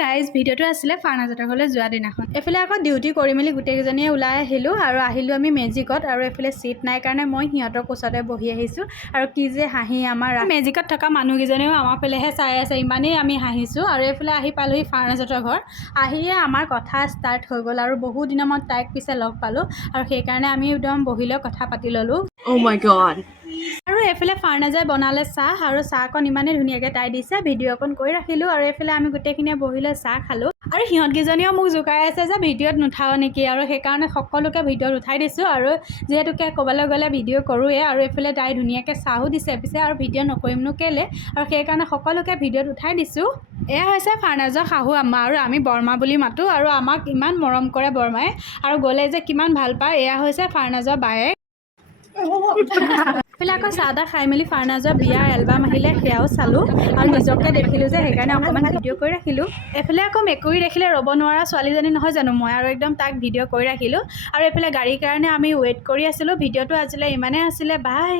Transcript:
Guys ভিডিঅ'টো আছিলে ফাৰ্নাজহঁতৰ ঘৰলৈ যোৱা দিনাখন। এইফালে আকৌ ডিউটি কৰি মেলি গোটেইকেইজনীয়ে ওলাই আহিলোঁ আৰু আমি মেজিকত আৰু এইফালে চিট নাই কাৰণে মই সিহঁতৰ কোচতে বহি আহিছোঁ আৰু কি যে হাঁহি আমাৰ মেজিকত থকা মানুহকেইজনীও আমাৰ ফালেহে চাই আছে, ইমানেই আমি হাঁহিছোঁ। আৰু এইফালে আহি পালোহি ফাৰ্নাজহঁতৰ ঘৰ। আহিয়ে আমাৰ কথা ষ্টাৰ্ট হৈ গ'ল আৰু বহু দিনৰ মূৰত তাইক পিছে লগ পালোঁ আৰু সেইকাৰণে আমি একদম বহি লৈ কথা পাতি ল'লোঁ। Oh my god. আৰু এইফালে ফাৰ্নাজে বনালে চাহ আৰু চাহকণ ইমানেই ধুনীয়াকৈ তাই দিছে, ভিডিঅ' অকণ কৰি ৰাখিলোঁ আৰু এইফালে আমি গোটেইখিনিয়ে বহি লৈ চাহ খালোঁ। আৰু সিহঁতকেইজনীও মোক জোকাই আছে যে ভিডিঅ'ত নুঠাও নেকি, আৰু সেইকাৰণে সকলোকে ভিডিঅ'ত উঠাই দিছোঁ। আৰু যিহেতুকে ক'বলৈ গ'লে ভিডিঅ' কৰোঁৱে আৰু এইফালে তাই ধুনীয়াকৈ চাহো দিছে পিছে, আৰু ভিডিঅ' নকৰিমনো কেলৈ, আৰু সেইকাৰণে সকলোকে ভিডিঅ'ত উঠাই দিছোঁ। এয়া হৈছে ফাৰ্নাজৰ শাহু আম্মা আৰু আমি বৰমা বুলি মাতোঁ আৰু আমাক ইমান মৰম কৰে বৰমাই আৰু গ'লে যে কিমান ভাল পায়। এয়া হৈছে ফাৰ্নাজৰ বায়েক। এইফালে আকৌ চাহ তাহ খাই মেলি ফাৰ্নাজৰ বিয়াৰ এলবাম আহিলে সেয়াও চালোঁ আৰু নিজকে দেখিলোঁ যে সেইকাৰণে অকণমান ভিডিঅ' কৰি ৰাখিলোঁ। এইফালে আকৌ মেকুৰী দেখিলে ৰ'ব নোৱাৰা ছোৱালীজনী নহয় জানো মই, আৰু একদম তাক ভিডিঅ' কৰি ৰাখিলোঁ। আৰু এইফালে গাড়ীৰ কাৰণে আমি ৱেইট কৰি আছিলোঁ। ভিডিঅ'টো আজিলৈ ইমানেই আছিলে, বাই।